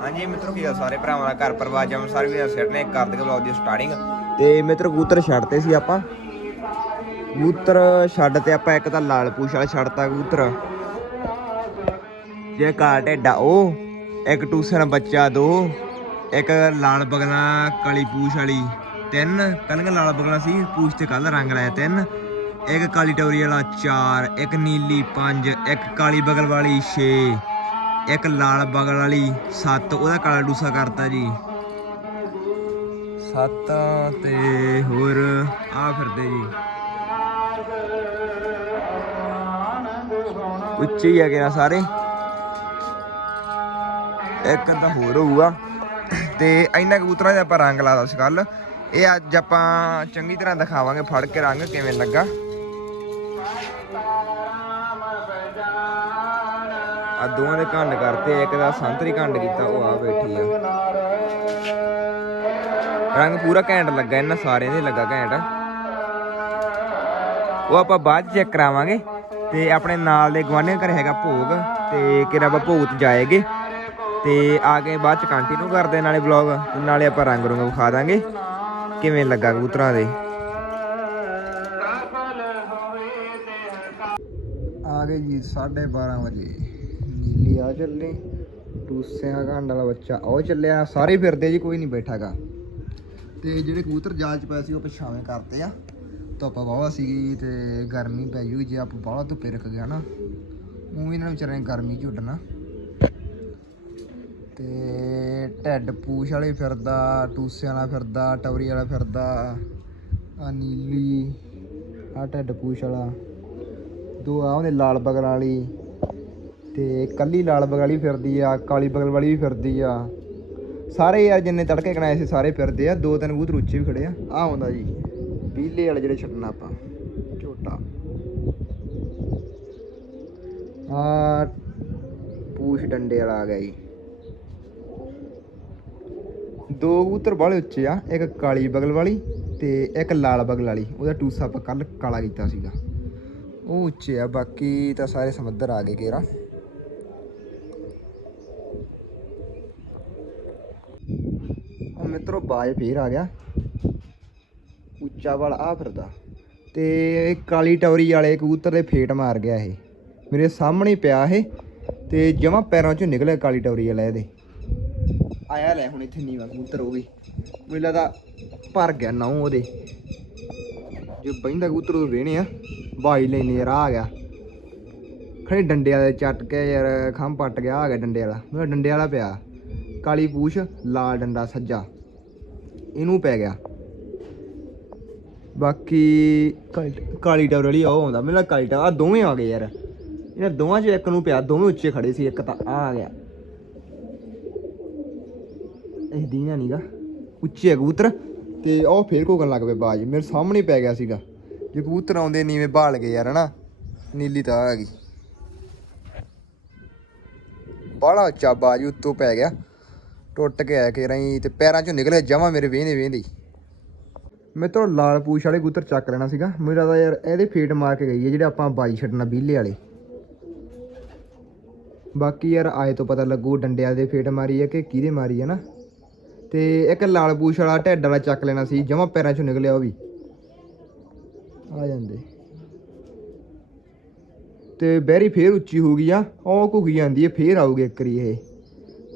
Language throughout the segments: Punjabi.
ਹਾਂਜੀ ਮਿੱਤਰੋ ਕੀ ਗੱਲ ਸਾਰੇ ਭਰਾਵਾਂ ਦਾ ਘਰ ਪਰਿਵਾਰ ਜਮ ਸਾਰੇ ਵੀ ਸਿਰ ਨੇ ਕਰ ਦੇ ਵਲੌਗ ਦੀ ਸਟਾਰਟਿੰਗ ਤੇ ਮਿੱਤਰ ਕਬੂਤਰ ਛੱਡਤੇ ਸੀ ਆਪਾਂ। ਕਬੂਤਰ ਛੱਡ ਤੇ ਆਪਾਂ ਇੱਕ ਤਾਂ ਲਾਲ ਪੂਛ ਵਾਲਾ ਛੱਡਤਾ ਕਬੂਤਰ। ਜੇ ਕਾ ਢੇਡਾ ਉਹ ਇੱਕ ਟੂਸਣ ਬੱਚਾ, ਦੋ ਇੱਕ ਲਾਲ ਬਗਲਾ ਕਾਲੀ ਪੂਛ ਵਾਲੀ, ਤਿੰਨ ਕੱਲ ਲਾਲ ਬਗਲਾ ਸੀ, ਪੂਛ ਤੇ ਕੱਲ ਰੰਗ ਲਾਇਆ ਤਿੰਨ। ਇੱਕ ਕਾਲੀ ਟੌਰੀ ਵਾਲਾ ਚਾਰ, ਇੱਕ ਨੀਲੀ ਪੰਜ, ਇੱਕ ਕਾਲੀ ਬਗਲ ਵਾਲੀ 6 ਇੱਕ ਲਾਲ ਬਗਲ ਵਾਲੀ ਸੱਤ, ਉਹਦਾ ਕਾਲਾ ਡੂਸਾ ਕਰਤਾ ਜੀ। ਸੱਤ ਤੇ ਹੋਰ ਆ ਫਿਰਦੇ ਜੀ। ਉੱਚੇ ਹੀ ਹੈਗੇ ਆ ਸਾਰੇ। ਇੱਕ ਤਾਂ ਹੋਰ ਹੋਊਗਾ। ਤੇ ਇੰਨਾ ਕਬੂਤਰਾਂ ਦੇ ਆਪਾਂ ਰੰਗ ਲਾਦਾ ਸੀ ਕੱਲ ਇਹ ਅੱਜ ਆਪਾਂ ਚੰਗੀ ਤਰ੍ਹਾਂ ਦਿਖਾਵਾਂਗੇ, ਫੜ ਕੇ ਰੰਗ ਕਿਵੇਂ ਲੱਗਾ। ਆ ਦੋਵਾਂ ਦੇ ਘੰਡ ਕਰਤੇ, ਇੱਕ ਦਾ ਸੰਤਰੀ ਘੰਡ ਕੀਤਾ, ਉਹ ਆ ਬੈਠੀ ਆ। ਰੰਗ ਪੂਰਾ ਘੈਂਟ ਲੱਗਾ, ਇਹਨਾਂ ਸਾਰਿਆਂ ਦੇ ਲੱਗਾ ਘੈਂਟ। ਉਹ ਆਪਾਂ ਬਾਅਦ ਚੈੱਕ ਕਰਾਵਾਂਗੇ, ਤੇ ਆਪਣੇ ਨਾਲ ਦੇ ਗਵਾਂਢੀਆਂ ਘਰ ਹੈਗਾ ਭੋਗ, ਤੇ ਕਿਰਾ ਆਪਾਂ ਭੋਗ ਤੇ ਜਾਏਗੇ। ਤੇ ਆ ਕੇ ਬਾਅਦ ਚ ਕੰਟੀਨਿਊ ਕਰਦੇ ਨਾਲੇ ਵਲੌਗ ਨਾਲੇ ਆਪਾਂ ਰੰਗ ਰੁੰਗ ਵਿਖਾ ਦਾਂਗੇ, ਕਿਵੇਂ ਲੱਗਾ ਕਬੂਤਰਾਂ ਦੇ। ਆ ਗਏ ਜੀ 12:30 ਵਜੇ। ਨੀਲੀ ਆ ਚੱਲੇ। ਟੂਸਿਆਂ ਘੰਡ ਵਾਲਾ ਬੱਚਾ ਉਹ ਚੱਲਿਆ। ਸਾਰੇ ਫਿਰਦੇ ਜੀ, ਕੋਈ ਨਹੀਂ ਬੈਠਾਗਾ। ਤੇ ਜਿਹੜੇ ਕਬੂਤਰ ਜਾਲ ਚ ਪਏ ਸੀ, ਉਹ ਪਿਛਾਵੇਂ ਕਰਤੇ ਆ। ਧੁੱਪ ਵਾਵਾ ਸੀਗੀ ਤੇ ਗਰਮੀ ਪੈ ਜੂ ਜੇ ਆਪਾਂ ਬਾਹਲਾ ਧੁੱਪੇ ਰੱਖ ਗਿਆ ਨਾ ਉਹ ਇਹਨਾਂ ਵਿਚਾਰਿਆਂ ਗਰਮੀ ਚ ਉੱਡਣਾ। ਤੇ ਢੱਡ ਪੂਛ ਵਾਲੇ ਫਿਰਦਾ ਟੂਸਿਆਂ ਵਾਲਾ ਫਿਰਦਾ, ਟਵਰੀ ਵਾਲਾ ਫਿਰਦਾ, ਆ ਨੀਲੀ, ਆ ਢੱਡ ਪੂਛ ਵਾਲਾ। ਦੋ ਆ ਉਹਦੇ ਲਾਲ ਬਗਲਾਂ ਵਾਲੀ। ਤੇ ਕੱਲੀ ਲਾਲ ਬਗਲ ਵਾਲੀ ਫਿਰਦੀ ਆ, ਕਾਲੀ ਬਗਲ ਵਾਲੀ ਵੀ ਫਿਰਦੀ ਆ। ਸਾਰੇ ਯਾਰ ਜਿੰਨੇ ਤੜਕੇ ਕਣਾਏ ਸੀ, ਸਾਰੇ ਫਿਰਦੇ ਆ। ਦੋ ਤਿੰਨ ਕਬੂਤਰ ਉੱਚੇ ਵੀ ਖੜੇ ਆ। ਆ ਆਉਂਦਾ ਜੀ, ਪੀਲੇ ਵਾਲੇ ਜਿਹੜੇ ਛੱਡਣਾ ਆਪਾਂ, ਝੋਟਾ। ਆ ਪੂਛ ਡੰਡੇ ਵਾਲਾ ਆ ਗਿਆ ਜੀ। ਦੋ ਕਬੂਤਰ ਬਾਹਲੇ ਉੱਚੇ ਆ, ਇੱਕ ਕਾਲੀ ਬਗਲ ਵਾਲੀ ਤੇ ਇੱਕ ਲਾਲ ਬਗਲ ਵਾਲੀ। ਉਹਦਾ ਟੂਸਾ ਆਪਾਂ ਕੱਲ ਕਾਲਾ ਕੀਤਾ ਸੀਗਾ। ਉਹ ਉੱਚੇ ਆ, ਬਾਕੀ ਤਾਂ ਸਾਰੇ ਸਮੁੰਦਰ ਆ ਗਏ ਕੇਰਾ ਉਹ ਮਿੱਤਰੋ ਬਾਜ ਫੇਰ ਆ ਗਿਆ। ਉੱਚਾ ਵਾਲਾ ਆ ਫਿਰਦਾ। ਤੇ ਇਹ ਕਾਲੀ ਟੌਰੀ ਵਾਲੇ ਕਬੂਤਰ ਦੇ ਫੇਟ ਮਾਰ ਗਿਆ ਇਹ। ਮੇਰੇ ਸਾਹਮਣੇ ਪਿਆ ਇਹ ਤੇ ਜਮਾ ਪੈਰਾਂ ਚੋਂ ਨਿਕਲਿਆ ਕਾਲੀ ਟੌਰੀ ਵਾਲਾ ਇਹਦੇ। ਆਇਆ ਲੈ ਹੁਣ ਇੱਥੇ ਨੀਵਾ ਕਬੂਤਰ ਉਹ ਵੀ। ਮੈਨੂੰ ਲੱਗਦਾ ਭਰ ਗਿਆ ਨਾ ਉਹਦੇ। ਜੇ ਬੈਂਦਾ ਕਬੂਤਰ ਉਹ ਵੇਣੇ ਆ। ਬਾਈ ਲੈਨੇ ਯਾਰ, ਆ ਗਿਆ। ਖੜੇ ਡੰਡੇ ਵਾਲੇ ਚੱਟ ਕੇ ਯਾਰ, ਖੰਭ ਪੱਟ ਗਿਆ, ਆ ਗਿਆ ਡੰਡੇ ਵਾਲਾ। ਮੇਰਾ ਡੰਡੇ ਵਾਲਾ ਪਿਆ। ਕਾਲੀ ਪੂਛ, ਲਾਲ ਡੰਡਾ ਸੱਜਾ। ਇਹਨੂੰ ਪੈ ਗਿਆ। ਬਾਕੀ ਕਾਲੀ- ਕਾਲੀ ਟਾਵਰ ਵਾਲੀ ਉਹ ਆਉਂਦਾ। ਮੈਨੂੰ ਕਾਲੀ ਟਾਵਰ ਆ ਦੋਵੇਂ ਆ ਗਏ ਯਾਰ। ਇਹਨਾਂ ਦੋਵਾਂ 'ਚ ਇੱਕ ਨੂੰ ਪਿਆ, ਦੋਵੇਂ ਉੱਚੇ ਖੜੇ ਸੀ, ਇੱਕ ਤਾਂ ਆ ਆ ਗਿਆ। ਇਹ ਦੀਨਾ ਨੀਗਾ ਉੱਚੇ ਆ ਕਬੂਤਰ, ਤੇ ਉਹ ਫੇਰ ਕੋਕਣ ਲੱਗ ਪਏ ਬਾਜ। ਮੇਰੇ ਸਾਹਮਣੇ ਪੈ ਗਿਆ ਸੀਗਾ। ਜੇ ਕਬੂਤਰ ਆਉਂਦੇ ਨੀਵੇਂ ਭਾਲ ਗਏ ਯਾਰ, ਹਨਾ? ਨੀਲੀ ਤਾਂ ਆ ਗਈ। ਬਾਲਾ ਉੱਚਾ ਬਾਜ ਉੱਤੋਂ ਪੈ ਗਿਆ। ਟੁੱਟ ਕੇ ਆਇਆ ਕਿ ਰਹੀ ਤੇ ਪੈਰਾਂ ਚੋਂ ਨਿਕਲੇ ਜਮਾ ਮੇਰੇ ਵੇਹਨੇ ਵੇਹਦੇ ਮੈਂ ਤਾਂ ਲਾਲ ਪੂਛ ਵਾਲੇ ਕਬੂਤਰ ਚੱਕ ਲੈਣਾ ਸੀਗਾ। ਮੈਨੂੰ ਲੱਗਦਾ ਯਾਰ ਇਹਦੇ ਫੇਟ ਮਾਰ ਕੇ ਗਈ ਹੈ ਜਿਹੜੇ ਆਪਾਂ ਬਾਈ ਛੱਡਣਾ ਬੀਲੇ ਵਾਲੇ। ਬਾਕੀ ਯਾਰ ਆਏ ਤੋਂ ਪਤਾ ਲੱਗੂ ਡੰਡਿਆਂ ਦੇ ਫੇਟ ਮਾਰੀ ਹੈ ਕਿ ਕਿਹਦੇ ਮਾਰੀ ਹੈ ਨਾ। ਤੇ ਇੱਕ ਲਾਲ ਪੂਛ ਵਾਲਾ ਢੱਡ ਵਾਲਾ ਚੱਕ ਲੈਣਾ ਸੀ, ਜਮਾ ਪੈਰਾਂ ਚੋਂ ਨਿਕਲਿਆ ਉਹ ਵੀ। ਆ ਜਾਂਦੇ। ਤੇ ਬਹਿਰੀ ਫੇਰ ਉੱਚੀ ਹੋ ਗਈ ਆ, ਉਹ ਘੁੱਗੀ ਜਾਂਦੀ ਹੈ, ਫੇਰ ਆਊਗੀ ਇੱਕ ਵਾਰੀ ਇਹ।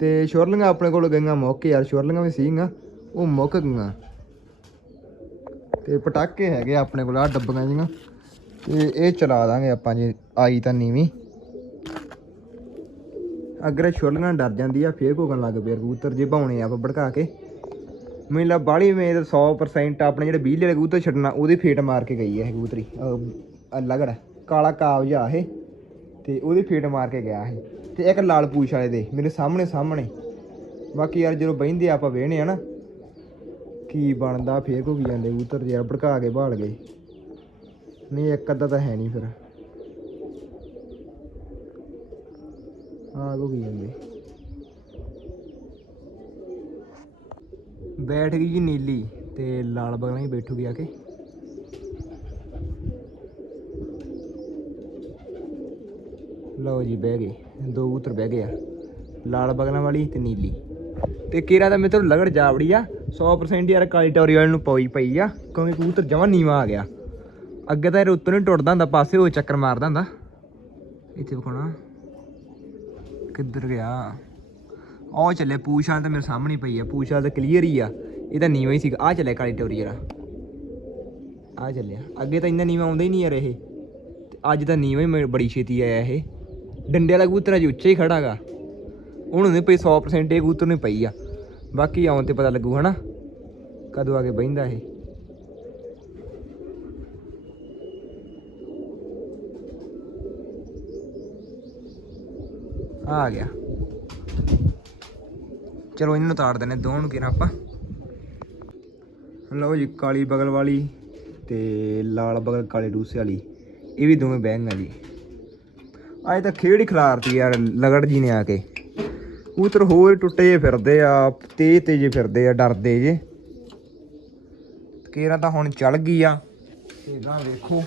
ਤੇ ਸ਼ੁਰਲੀਆਂ ਆਪਣੇ ਕੋਲ ਗਈਆਂ ਮੁੱਕ ਯਾਰ, ਸ਼ੁਰਲੀਆਂ ਵੀ ਸੀਗੀਆਂ, ਉਹ ਮੁੱਕ ਗਈਆਂ। ਤੇ ਪਟਾਕੇ ਹੈਗੇ ਆਪਣੇ ਕੋਲ ਆ ਡੱਬੀਆਂ ਜੀਆਂ। ਤੇ ਇਹ ਚਲਾ ਦਾਂਗੇ ਆਪਾਂ ਜੇ, ਆਈ ਤਾਂ ਨੀਵੀਂ। ਅਗਰ ਇਹ ਛੁਰਲੀਆਂ ਡਰ ਜਾਂਦੀ ਆ, ਫੇਰ ਘੁਗਣ ਲੱਗ ਪਿਆ ਕਬੂਤਰ ਜੇ ਭਾਉਣੇ ਆ ਆਪਾਂ ਭੜਕਾ ਕੇ। ਮੈਨੂੰ ਲਾ ਬਾਲੀ ਮੇਦ 100% ਆਪਣੇ ਜਿਹੜੇ 20 ਵਾਲੇ ਕਬੂਤਰ ਛੱਡਣਾ, ਉਹਦੀ ਫੇਟ ਮਾਰ ਕੇ ਗਈ ਹੈ ਇਹ ਕਬੂਤਰੀ। ਲਗੜ ਕਾਲਾ ਕਾਬਜ ਇਹ। ਤੇ ਉਹਦੀ ਫੇਟ ਮਾਰ ਕੇ ਗਿਆ ਇਹ। ਤੇ ਇੱਕ ਲਾਲ ਪੂਛ ਵਾਲੇ ਦੇ, ਮੇਰੇ ਸਾਹਮਣੇ ਸਾਹਮਣੇ। ਬਾਕੀ ਯਾਰ ਜਦੋਂ ਬਹਿੰਦੇ ਆਪਾਂ ਵੇਹਣੇ ਆ ਨਾ, ਕੀ ਬਣਦਾ, ਫੇਰ ਘੁੱਗੀ ਜਾਂਦੇ ਕਬੂਤਰ ਯਾਰ ਭੜਕਾ ਕੇ ਭਾਲ ਗਏ। ਨਹੀਂ, ਇੱਕ ਅੱਧਾ ਤਾਂ ਹੈ ਨਹੀਂ ਫਿਰ। ਆ ਘੁੱਗੀ ਜਾਂਦੇ ਬੈਠ ਗਈ ਜੀ ਨੀਲੀ, ਤੇ ਲਾਲ ਬਗਲਾਂ ਹੀ ਬੈਠੂਗੀ ਆ ਕੇ। ਲਓ ਜੀ ਬਹਿ ਗਏ, ਦੋ ਕਬੂਤਰ ਬਹਿ ਗਏ ਆ, ਲਾਲ ਬਗਲਾਂ ਵਾਲੀ ਤੇ ਨੀਲੀ। ਤੇ ਕੇਰਾ ਦਾ ਮਿੱਤਰ ਲਗੜ ਜਾਵੜੀ ਆ 100% ਯਾਰ ਕਾਲੀ ਟੌਰੀ ਵਾਲੇ ਨੂੰ ਪਈ ਪਈ ਆ, ਕਿਉਂਕਿ ਕਬੂਤਰ ਜਮਾਂ ਨੀਵਾ ਆ ਗਿਆ। ਅੱਗੇ ਤਾਂ ਇਹ ਉੱਤੋਂ ਨਹੀਂ ਟੁੱਟਦਾ ਹੁੰਦਾ, ਪਾਸੇ ਉਹ ਚੱਕਰ ਮਾਰਦਾ ਹੁੰਦਾ। ਇੱਥੇ ਵਿਖਾਉਣਾ, ਕਿੱਧਰ ਗਿਆ? ਉਹ ਚੱਲੇ ਪੂਛਾਂ ਤਾਂ ਮੇਰੇ ਸਾਹਮਣੇ ਪਈ ਆ, ਪੂਛਾਂ ਤਾਂ ਕਲੀਅਰ ਹੀ ਆ, ਇਹ ਤਾਂ ਨੀਵਾ ਹੀ ਸੀਗਾ। ਆ ਚੱਲੇ ਕਾਲੀ ਟੌਰੀ ਵਾਲਾ। ਆ। ਚੱਲਿਆ ਅੱਗੇ ਤਾਂ ਇੰਨਾ ਨੀਵਾ ਆਉਂਦਾ ਹੀ ਨਹੀਂ ਯਾਰ ਇਹ। ਤੇ ਅੱਜ ਤਾਂ ਨੀਵਾ ਹੀ ਮ- ਬੜੀ ਛੇਤੀ ਆਇਆ ਇਹ। ਡੰਡੇ ਵਾਲਾ ਕਬੂਤਰ ਅਜੇ ਉੱਚਾ ਹੀ ਖੜਾਗਾ ਉਹਨੂੰ ਨਹੀਂ ਪਈ 100% ਇਹ ਕਬੂਤਰ ਨੂੰ ਪਈ ਆ। ਬਾਕੀ ਆਉਣ ਤੇ ਪਤਾ ਲੱਗੂ, ਹਨਾ? ਕਦੋਂ ਆ ਕੇ ਬਹਿੰਦਾ ਇਹ? ਆ ਗਿਆ। ਚਲੋ, ਇਹਨੂੰ ਤਾੜ ਦਿੰਨੇ ਦੋਵਾਂ ਨੂੰ ਕਿਰਾਂ ਆਪਾਂ। ਲਓ ਜੀ, ਕਾਲੀ ਬਗਲ ਵਾਲੀ ਤੇ ਲਾਲ ਬਗਲ ਕਾਲੇ ਡੂਸੇ ਵਾਲੀ। ਇਹ ਵੀ ਦੋਵੇਂ ਬਹਿੰਗਾ ਜੀ। ਅੱਜ ਤਾਂ ਖੇਡ ਹੀ ਖਿਲਾਰਤੀ ਯਾਰ, ਲਗੜ ਜੀ ਨੇ ਆ ਕੇ। ਕਬੂਤਰ ਹੋਰ ਟੁੱਟੇ ਜਿਹੇ ਫਿਰਦੇ ਆ, ਤੇਜ਼ ਤੇਜ਼ ਫਿਰਦੇ ਆ, ਡਰਦੇ ਜੇ। ਕੇਰਾਂ ਤਾਂ ਹੁਣ ਚੱਲ ਗਈ ਆ। ਤੇ ਵੇਖੋ।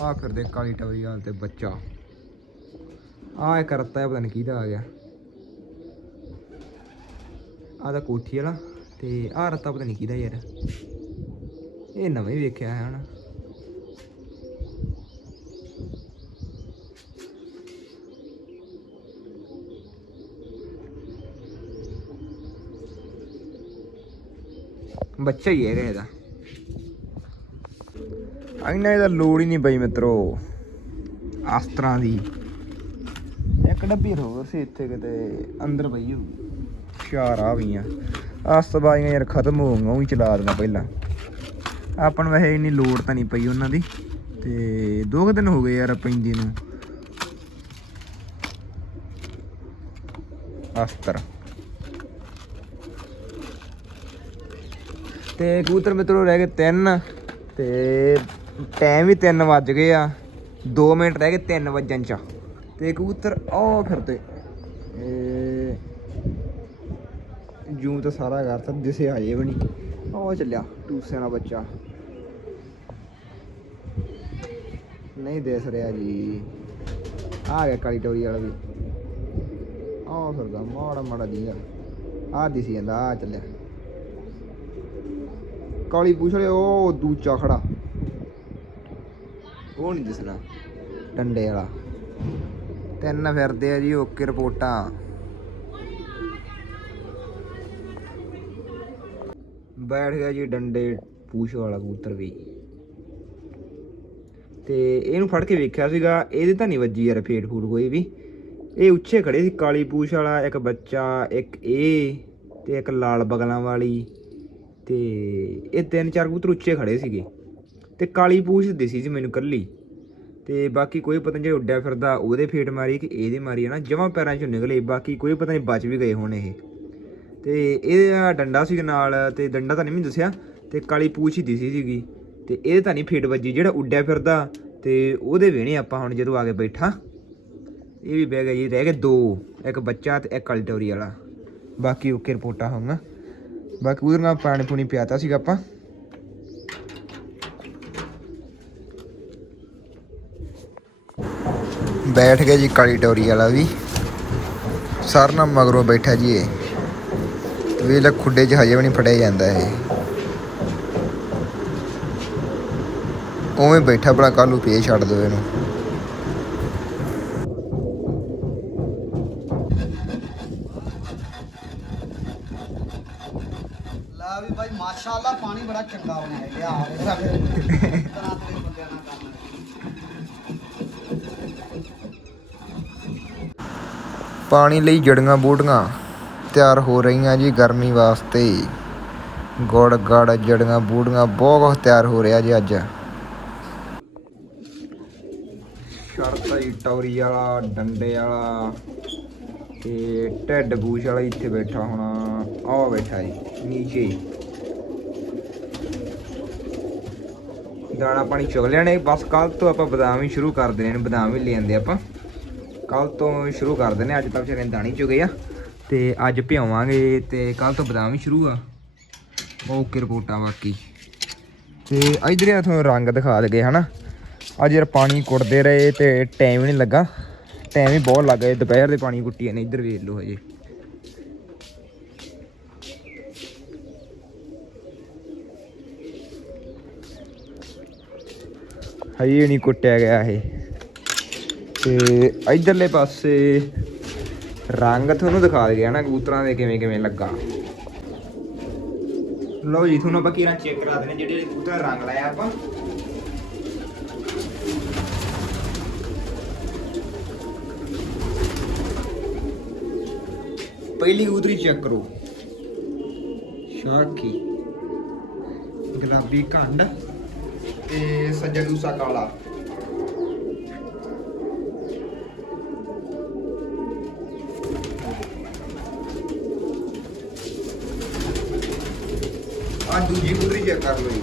ਆ ਫਿਰਦੇ ਕਾਲੀ ਟਵਰੀ ਵਾਲ ਤੇ ਬੱਚਾ। ਆ ਇਹ ਕਰਤਾ ਹੈ ਪਤਾ ਨਹੀਂ ਕਿਹਦਾ ਆ ਗਿਆ। ਆ ਦਾ ਕੋਠੀ ਵਾਲਾ ਤੇ ਆ ਰਤਾ ਪਤਾ ਨਹੀਂ ਕਿਹਦਾ ਯਾਰ। ਇਹ ਨਵੇਂ ਵੇਖਿਆ ਹੈ ਹਨਾ ਬੱਚਾ ਹੀ ਹੈਗਾ ਇਹਦਾ। ਇੰਨਾ ਇਹਦਾ ਲੋੜ ਹੀ ਨਹੀਂ ਪਈ ਮਿੱਤਰੋ। ਇਸ ਤਰ੍ਹਾਂ ਦੀ। ਇੱਕ ਡੱਬੀ ਹੋਰ ਸੀ ਇੱਥੇ ਕਿਤੇ, ਅੰਦਰ ਪਈ ਹੋ ਚਾਰ ਆ। ਗਈਆਂ ਆਸਤਬਾਈਆਂ ਯਾਰ ਖਤਮ ਹੋ ਗਈਆਂ, ਉਹ ਹੀ ਚਲਾ ਦੇਣਾ ਪਹਿਲਾਂ। ਆਪਾਂ ਨੂੰ ਵੈਸੇ ਇੰਨੀ ਲੋੜ ਤਾਂ ਨਹੀਂ ਪਈ ਉਹਨਾਂ ਦੀ। ਤੇ ਦੋ ਕੁ ਦਿਨ ਹੋ ਗਏ ਯਾਰ ਪੈਂਦੀ ਨੂੰ। ਅਸਤਰ ਤੇ ਕਬੂਤਰ ਮਿੱਤਰੋ ਰਹਿ ਗਏ ਤਿੰਨ ਤੇ ਟਾਈਮ ਵੀ 3 ਵੱਜ ਗਏ ਆ। 2 ਮਿੰਟ ਰਹਿ ਗਏ 3 ਵਜਣ ਚ। ਤੇ ਕਬੂਤਰ ਉਹ ਫਿਰਦੇ ਇਹ ਜੂਮ ਤਾਂ ਸਾਰਾ ਕਰਤਾ, ਦਿਸੇ ਆਏ ਵੀ ਨਹੀਂ। ਉਹ ਚੱਲਿਆ, ਟੂਸੇ ਨਾਲ ਬੱਚਾ। ਨਹੀਂ ਦਿਸ ਰਿਹਾ ਜੀ। ਆ ਗਿਆ ਕਾਲੀ ਟੋਰੀ ਵਾਲਾ ਵੀ। ਆਹ ਫਿਰਦਾ ਮਾੜਾ ਮਾੜਾ ਜੀ ਆ ਦਿਸੀ ਜਾਂਦਾ, ਆ ਚੱਲਿਆ। ਕਾਲੀ ਪੁੱਛ ਲਿਆ ਉਹ ਦੂਜਾ ਖੜਾ। ਉਹ ਨਹੀਂ ਦਿਸਣਾ ਡੰਡੇ ਵਾਲਾ। ਤਿੰਨ ਫਿਰਦੇ ਆ ਜੀ ਓਕੇ ਰਿਪੋਰਟਾਂ। ਬੈਠ ਗਿਆ ਜੀ ਡੰਡੇ ਪੂਛ ਵਾਲਾ ਕਬੂਤਰ ਵੀ। ਤੇ ਇਹਨੂੰ ਫੜ ਕੇ ਵੇਖਿਆ ਸੀਗਾ ਇਹਦੇ ਤਾਂ ਨਹੀਂ ਵੱਜੀ ਯਾਰ ਫੇਟ ਫੂਟ ਕੋਈ ਵੀ। ਇਹ ਉੱਚੇ ਖੜੇ ਸੀ ਕਾਲੀ ਪੂਛ ਵਾਲਾ ਇੱਕ ਬੱਚਾ ਇੱਕ ਇਹ ਤੇ ਇੱਕ ਲਾਲ ਬਗਲਾਂ ਵਾਲੀ। ਤੇ ਇਹ ਤਿੰਨ ਚਾਰ ਕਬੂਤਰ ਉੱਚੇ ਖੜੇ ਸੀਗੇ ਤੇ ਕਾਲੀ ਪੂਛ ਦਿਸੀ ਸੀ ਮੈਨੂੰ ਕੱਲੀ ਤੇ ਬਾਕੀ ਕੋਈ ਪਤਾ ਨਹੀਂ ਜੇ ਉੱਡਿਆ ਫਿਰਦਾ, ਉਹਦੇ ਫੇਟ ਮਾਰੀ ਕਿ ਇਹਦੇ ਮਾਰੀ ਹੈ ਨਾ, ਜਮਾਂ ਪੈਰਾਂ ਚੋਂ ਨਿਕਲੇ, ਬਾਕੀ ਕੋਈ ਪਤਾ ਨਹੀਂ ਬਚ ਵੀ ਗਏ ਹੋਣ ਇਹ। ਤੇ ਇਹਦਾ ਡੰਡਾ ਸੀ ਨਾਲ, ਤੇ ਡੰਡਾ ਤਾਂ ਨਹੀਂ ਮੈਨੂੰ ਦੱਸਿਆ, ਤੇ ਕਾਲੀ ਪੂਛ ਹੀ ਦਿਸੀ ਸੀਗੀ। ਤੇ ਇਹ ਤਾਂ ਨਹੀਂ ਫੇਟ ਵੱਜੀ, ਜਿਹੜਾ ਉੱਡਿਆ ਫਿਰਦਾ, ਤੇ ਉਹਦੇ ਵੇਣੇ ਆਪਾਂ ਹੁਣ ਜਦੋਂ ਆ ਕੇ ਬੈਠਾ, ਇਹ ਵੀ ਬਹਿ ਗਿਆ ਜੀ, ਰਹਿ ਗਏ ਦੋ, ਇੱਕ ਬੱਚਾ ਤੇ ਇੱਕ ਕਲਟੋਰੀ ਵਾਲਾ। ਬਾਕੀ ਓਕੇ ਰਿਪੋਰਟਾਂ ਹੋਊਗਾ ਬਾਕੀ ਉਹਦੇ ਨਾਲ ਪਾਣੀ ਪੂਣੀ ਪਿਆਤਾ ਸੀਗਾ ਆਪਾਂ। ਬੈਠ ਗਿਆ ਜੀ ਕਾਲੀ ਟੋਰੀ ਵਾਲਾ ਵੀ। ਸਰ ਨਾਲ ਮਗਰੋਂ ਬੈਠਾ ਜੀ ਇਹ। ਵੇਲੇ ਖੁੱਡੇ 'ਚ ਹਜੇ ਵੀ ਨਹੀਂ ਫੜਿਆ ਜਾਂਦਾ ਇਹ। ਉਵੇਂ ਬੈਠਾ ਬੜਾ ਕੱਲੂ ਪੇ ਛੱਡ ਦੋ ਇਹਨੂੰ। ਚੰਗਾ ਆ ਤਰ੍ਹਾਂ ਬੰਦਿਆਂ ਨਾਲ ਕਰਨਾ। ਪਾਣੀ ਲਈ ਜੜੀਆਂ ਬੂਟੀਆਂ ਤਿਆਰ ਹੋ ਰਹੀਆਂ ਜੀ ਗਰਮੀ ਵਾਸਤੇ। ਗੁੜ ਗੜ ਜੜੀਆਂ ਬੂਟੀਆਂ ਬਹੁਤ ਕੁਛ ਤਿਆਰ ਹੋ ਰਿਹਾ ਜੀ ਅੱਜ। ਸ਼ਰਤਾ ਜੀ ਟੌਰੀ ਵਾਲਾ ਡੰਡੇ ਵਾਲਾ ਤੇ ਟੈਡ ਬੂਸ਼ ਵਾਲਾ ਇੱਥੇ ਬੈਠਾ ਹੋਣਾ। ਆਹ ਬੈਠਾ ਜੀ ਨੀਚੇ ਦਾਣਾ ਪਾਣੀ ਚੁਗ ਲਿਆ ਨੇ। ਬਸ ਕੱਲ ਤੋਂ ਆਪਾਂ ਬਦਾਮ ਹੀ ਸ਼ੁਰੂ ਕਰ ਦੇਣੇ ਨੇ, ਬਦਾਮ ਹੀ ਲੈ ਆਂਦੇ ਆਪਾਂ। ਕੱਲ ਤੋਂ ਸ਼ੁਰੂ ਕਰ ਦਿੰਦੇ ਹਾਂ। ਅੱਜ ਤਾਂ ਵਿਚਾਰੇ ਦਾਣੀ ਦਾਣੇ ਚੁਗੇ ਆ। ਤੇ ਅੱਜ ਭਿਆਵਾਂਗੇ ਤੇ ਕੱਲ ਤੋਂ ਬਦਾਮ ਹੀ ਸ਼ੁਰੂ ਆ। ਓਕੇ, ਰਿਪੋਰਟਾਂ ਬਾਕੀ। ਤੇ ਇਧਰ ਆ ਤੁਹਾਨੂੰ ਰੰਗ ਦਿਖਾ ਦਗੇ ਹਨਾ। ਅੱਜ ਯਾਰ ਪਾਣੀ ਕੁੱਟਦੇ ਰਹੇ ਤੇ ਟਾਈਮ ਨਹੀਂ ਲੱਗਾ। ਟਾਈਮ ਹੀ ਬਹੁਤ ਲੱਗਾ ਦੁਪਹਿਰ ਦੇ ਪਾਣੀ ਕੁੱਟੀਆਂ ਨੇ, ਇੱਧਰ ਵੇਖ ਲਓ ਹਜੇ। ਹਜੇ ਨਹੀਂ ਕੁੱਟਿਆ ਗਿਆ ਇਹ। ਤੇ ਇਧਰਲੇ ਪਾਸੇ ਰੰਗ ਤੁਹਾਨੂੰ ਦਿਖਾ ਦੇ ਗਿਆ ਨਾ, ਕਬੂਤਰਾਂ ਦੇ ਕਿਵੇਂ ਕਿਵੇਂ ਲੱਗਾ। ਲਓ ਜੀ, ਤੁਹਾਨੂੰ ਆਪਾਂ ਕੀਰਾਂ ਚੈੱਕ ਕਰਾ ਦੇਣੇ ਜਿਹੜੇ ਕਬੂਤਰ ਰੰਗ ਲਾਇਆ ਆਪਾਂ। ਪਹਿਲੀ ਕਬੂਤਰੀ ਚੈੱਕ ਕਰੋ। ਸ਼ਾਖੀ। ਗੁਲਾਬੀ ਕੰਡ ਤੇ ਸੱਜਾ ਦੂਸਾ ਕਾਲਾ ਆ ਦੂਜੀ ਕਬੂਤਰੀ ਚੈੱਕ ਕਰ ਲਓ ਜੀ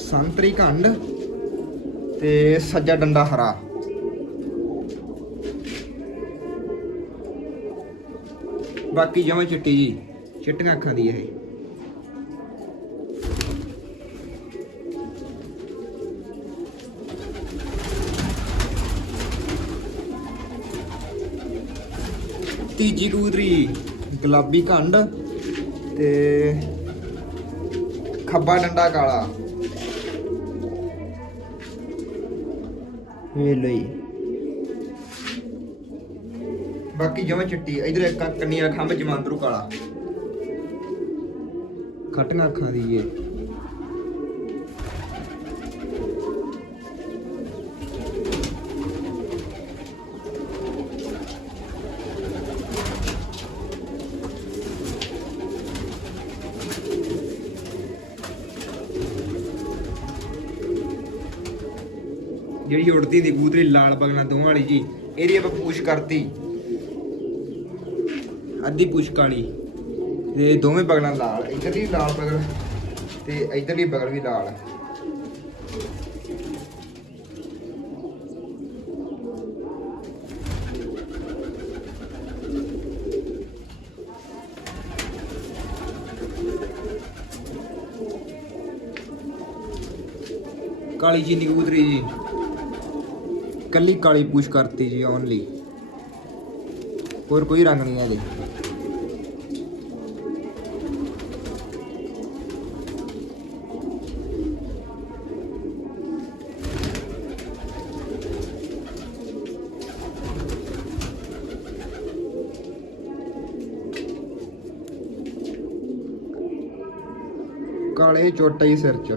ਸੰਤਰੀ ਕੰਡ ਤੇ ਸੱਜਾ ਡੰਡਾ ਹਰਾ ਬਾਕੀ ਜਮਾਂ ਚਿੱਟੀ ਜੀ ਚਿੱਟੀਆਂ ਅੱਖਾਂ ਦੀ ਇਹ ਤੀਜੀ ਕਬੂਤਰੀ ਗੁਲਾਬੀ ਕੰਡ ਤੇ ਖੱਬਾ ਡੰਡਾ ਕਾਲਾ। ਇਹ ਲਈ ਬਾਕੀ ਜਮਾਂ ਚਿੱਟੀ ਇਧਰ ਇੱਕ ਕੰਨੀਆਂ ਖੰਭ ਜਮਾਂਦਰੂ ਕਾਲਾ। ਖਟੀਆਂ ਅੱਖਾਂ ਦੀ ਇਹ। ਜਿਹੜੀ ਦੀ ਕਬੂਤਰੀ ਲਾਲ ਬਗਲਾ ਦੋਵਾਂ ਵਾਲੀ ਜੀ। ਇਹਦੀ ਆਪਾਂ ਪੂਛ ਕਰਤੀ। ਅੱਧੀ ਪੂਛ ਕਾਲੀ। ਤੇ ਦੋਵੇਂ ਬਗਲਾਂ ਲਾਲ। ਇੱਧਰ ਦੀ ਲਾਲ ਬਗਲ ਤੇ ਇੱਧਰ ਦੀ ਬਗਲ ਵੀ ਲਾਲ। ਕਾਲੀ ਜੀ ਦੀ ਕਬੂਤਰੀ ਜੀ। ਕੱਲੀ ਕਾਲੀ ਪੂਛ ਕਰਤੀ ਜੀ ਓਨਲੀ ਹੋਰ ਕੋਈ ਰੰਗ ਨਹੀਂ ਹੈ ਇਹਦੇ ਕਾਲੇ ਚੋਟਾ ਹੀ ਸਿਰ ਚ।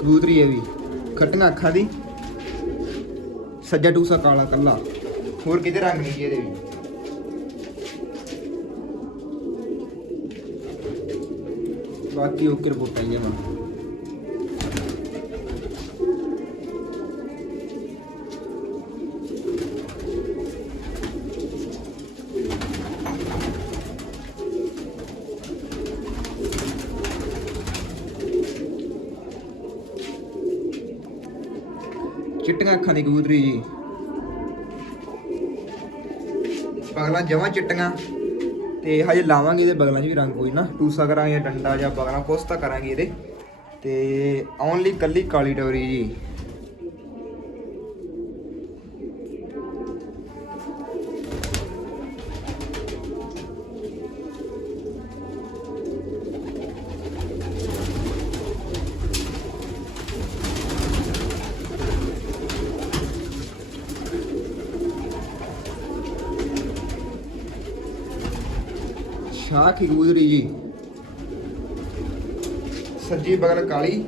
ਕਬੂਤਰੀ ਇਹ ਵੀ। ਖੱਟੀਆਂ ਅੱਖਾਂ ਦੀ। ਸੱਜਾ ਟੂਸਾ ਕਾਲਾ ਕੱਲਾ। ਹੋਰ ਕਿਤੇ ਰੰਗ ਨਹੀਂ ਜੀ ਇਹਦੇ ਵੀ ਬਾਕੀ ਓਕੇ ਰਿਪੋਰਟ ਆਈ ਜਮਾ ਚਿੱਟੀਆਂ ਅੱਖਾਂ ਦੀ ਕਬੂਤਰੀ ਜੀ। ਬਗਲਾਂ ਜਮਾਂ ਚਿੱਟੀਆਂ। ਤੇ ਹਜੇ ਲਾਵਾਂਗੇ ਇਹਦੇ ਬਗਲਾਂ 'ਚ ਵੀ ਰੰਗ ਕੋਈ ਨਾ। ਟੂਸਾ ਕਰਾਂਗੇ ਜਾਂ ਡੰਡਾ ਜਾਂ ਬਗਲਾਂ, ਕੁਛ ਤਾਂ ਕਰਾਂਗੇ ਇਹਦੇ। ਤੇ ਓਨਲੀ ਕੱਲੀ ਕਾਲੀ ਡੋਰੀ ਜੀ। ਸ਼ਾਖ ਹੀ ਕਬੂਤਰੀ ਜੀ। ਸੱਜੀ ਬਗਲ ਕਾਲੀ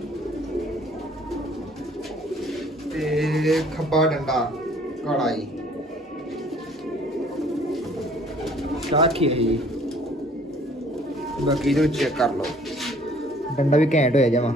ਤੇ ਖੱਬਾ ਡੰਡਾ ਕਾਲਾ ਜੀ। ਸ਼ਾਖ ਹੀ ਹੈ ਜੀ। ਬਾਕੀ ਇਹਦੇ ਚੈੱਕ ਕਰ ਲਓ। ਡੰਡਾ ਵੀ ਘੈਂਟ ਹੋਇਆ ਜਮਾ।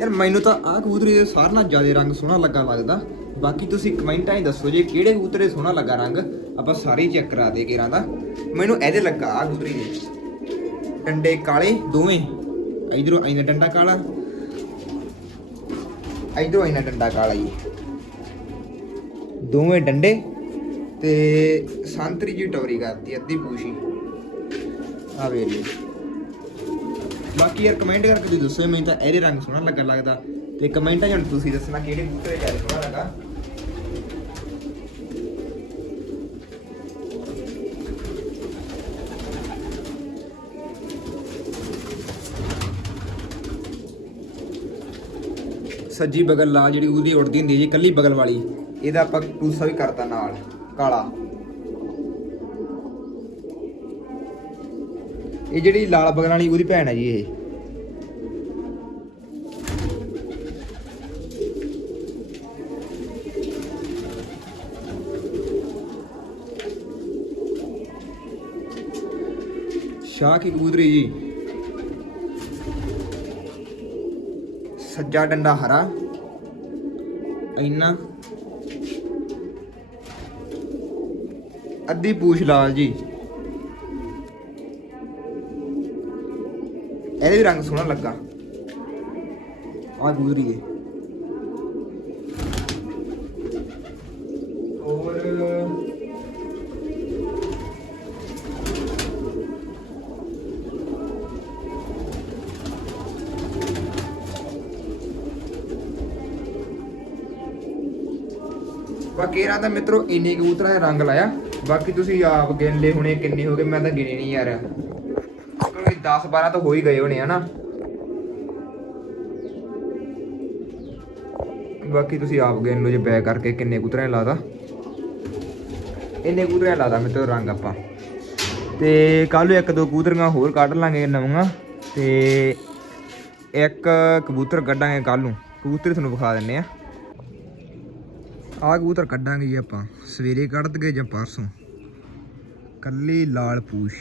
ਯਾਰ ਮੈਨੂੰ ਤਾਂ ਆਹ ਕਬੂਤਰੀ ਦੇ ਸਾਰਿਆਂ ਨਾਲੋਂ ਜ਼ਿਆਦਾ ਰੰਗ ਸੋਹਣਾ ਲੱਗਾ ਲੱਗਦਾ। ਬਾਕੀ ਤੁਸੀਂ ਕਮੈਂਟਾਂ 'ਚ ਦੱਸੋ ਜੇ ਕਿਹੜੇ ਕਬੂਤਰੇ ਸੋਹਣਾ ਲੱਗਾ ਰੰਗ? ਆਪਾਂ ਸਾਰੇ ਚੈੱਕ ਕਰਾ ਦੇ ਕੇਰਾਂ ਦਾ। ਮੈਨੂੰ ਇਹਦੇ ਲੱਗਾ ਆਹ ਕਬੂਤਰੀ ਦੇ। ਡੰਡੇ ਕਾਲੇ, ਦੋਵੇਂ। ਇਧਰੋਂ ਆਈਨਾ ਡੰਡਾ ਕਾਲਾ। ਇਧਰੋਂ ਆਈਨਾ ਡੰਡਾ ਕਾਲਾ ਜੀ। ਦੋਵੇਂ ਡੰਡੇ ਤੇ ਸੰਤਰੀ ਜੀ ਟੌਰੀ ਕਰਤੀ, ਅੱਧੀ ਪੂਸ਼ੀ ਆ ਵੇਖ ਲਿਓ। ਬਾਕੀ ਯਾਰ ਕਮੈਂਟ ਕਰਕੇ ਤੁਸੀਂ ਦੱਸੋ, ਮੈਨੂੰ ਤਾਂ ਇਹਦੇ ਰੰਗ ਸੋਹਣਾ ਲੱਗਾ ਲੱਗਦਾ। ਤੇ ਕਮੈਂਟਾਂ 'ਚ ਹੁਣ ਤੁਸੀਂ ਦੱਸਣਾ ਕਿਹੜੇ ਕਬੂਤਰ ਜ਼ਿਆਦਾ ਸੋਹਣਾ ਲੱਗਾ ਸੱਜੀ ਬਗਲ ਲਾ ਜਿਹੜੀ ਉਹਦੀ ਉੜਦੀ ਹੁੰਦੀ ਹੈ ਜੀ, ਕੱਲੀ ਬਗਲ ਵਾਲੀ, ਇਹਦਾ ਆਪਾਂ ਟੂਸਾ ਵੀ ਕਰਤਾ ਨਾਲ, ਕਾਲਾ। ਇਹ ਜਿਹੜੀ ਲਾਲ ਬਗਲ ਵਾਲੀ ਉਹਦੀ ਭੈਣ ਹੈ ਜੀ ਇਹ। ਸ਼ਾਹ ਕੀ ਕਬੂਤਰੀ ਜੀ? ਸੱਜਾ ਡੰਡਾ ਹਰਾ। ਇੰਨਾ। ਅੱਧੀ ਪੂਛ ਲਾਲ ਜੀ। ਇਹਦੇ ਵੀ ਰੰਗ ਸੋਹਣਾ ਲੱਗਾ ਆਹ ਗੁਜ਼ਰੀ ਹੈ ਔਰ ਬਾਕੀ ਇਹਨਾਂ ਦਾ ਮਿੱਤਰੋ, ਇੰਨੀ ਕਬੂਤਰਾਂ ਦੇ ਰੰਗ ਲਾਇਆ। ਬਾਕੀ ਤੁਸੀਂ ਆਪ ਗਿਣ ਲਏ ਹੁਣੇ, ਕਿੰਨੇ ਹੋ ਗਏ, ਮੈਂ ਤਾਂ ਗਿਣੇ ਨਹੀਂ ਯਾਰ। ਕੋਈ 10 12 ਤਾਂ ਹੋ ਹੀ ਗਏ ਹੋਣੇ ਹਨਾ ਬਾਕੀ ਤੁਸੀਂ ਆਪ ਗਿਣ ਲਓ ਜੇ ਬੈਕ ਕਰਕੇ ਕਿੰਨੇ ਕਬੂਤਰਾਂ ਨੇ ਲਾਦਾ ਇੰਨੇ ਕਬੂਤਰਾਂ ਨੇ ਲਾਦਾ ਮਿੱਤਰੋ ਰੰਗ ਆਪਾਂ। ਤੇ ਕੱਲ ਨੂੰ ਇੱਕ ਦੋ ਕਬੂਤਰੀਆਂ ਹੋਰ ਕੱਢ ਲਾਂਗੇ ਨਵੀਆਂ। ਤੇ ਇੱਕ ਕਬੂਤਰ ਕੱਢਾਂਗੇ ਕੱਲ ਨੂੰ। ਕਬੂਤਰ ਤੁਹਾਨੂੰ ਵਿਖਾ ਦਿੰਨੇ ਆ। ਆਹ ਕਬੂਤਰ ਕੱਢਾਂਗੇ ਜੀ ਆਪਾਂ। ਸਵੇਰੇ ਕੱਢ ਦਗੇ ਜਾਂ ਪਰਸੋਂ? ਕੱਲੀ ਲਾਲ ਪੂਛ।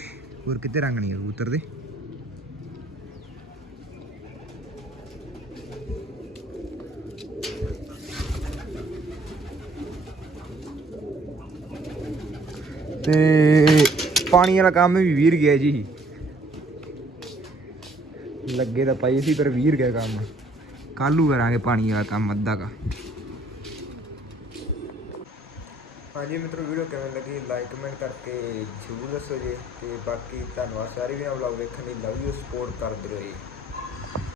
ਹੋਰ ਕਿਤੇ ਰੰਗ ਨਹੀਂ ਕਬੂਤਰ ਦੇ। ਤੇ ਪਾਣੀ ਵਾਲਾ ਕੰਮ ਵੀ ਵੀਰ ਗਿਆ ਜੀ। ਲੱਗੇ ਤਾਂ ਪਈ ਸੀ, ਪਰ ਵੀਰ ਗਿਆ ਕੰਮ। ਕੱਲੂ ਕਰਾਂਗੇ ਪਾਣੀ ਵਾਲਾ ਕੰਮ ਅੱਧਾ ਕਾ। ਹਾਂਜੀ ਮਿੱਤਰੋ, ਵੀਡੀਓ ਕਿਵੇਂ ਲੱਗੀ? ਲਾਈਕ ਕਮੈਂਟ ਕਰਕੇ ਜ਼ਰੂਰ ਦੱਸੋ ਜੀ। ਤੇ ਬਾਕੀ ਧੰਨਵਾਦ ਸਾਰੇ ਵੀ ਵਲੌਗ ਵੇਖਣ ਲਈ। ਲਵ ਯੂ ਸਪੋਰਟ ਕਰਦੇ ਰਹੋ ਜੀ।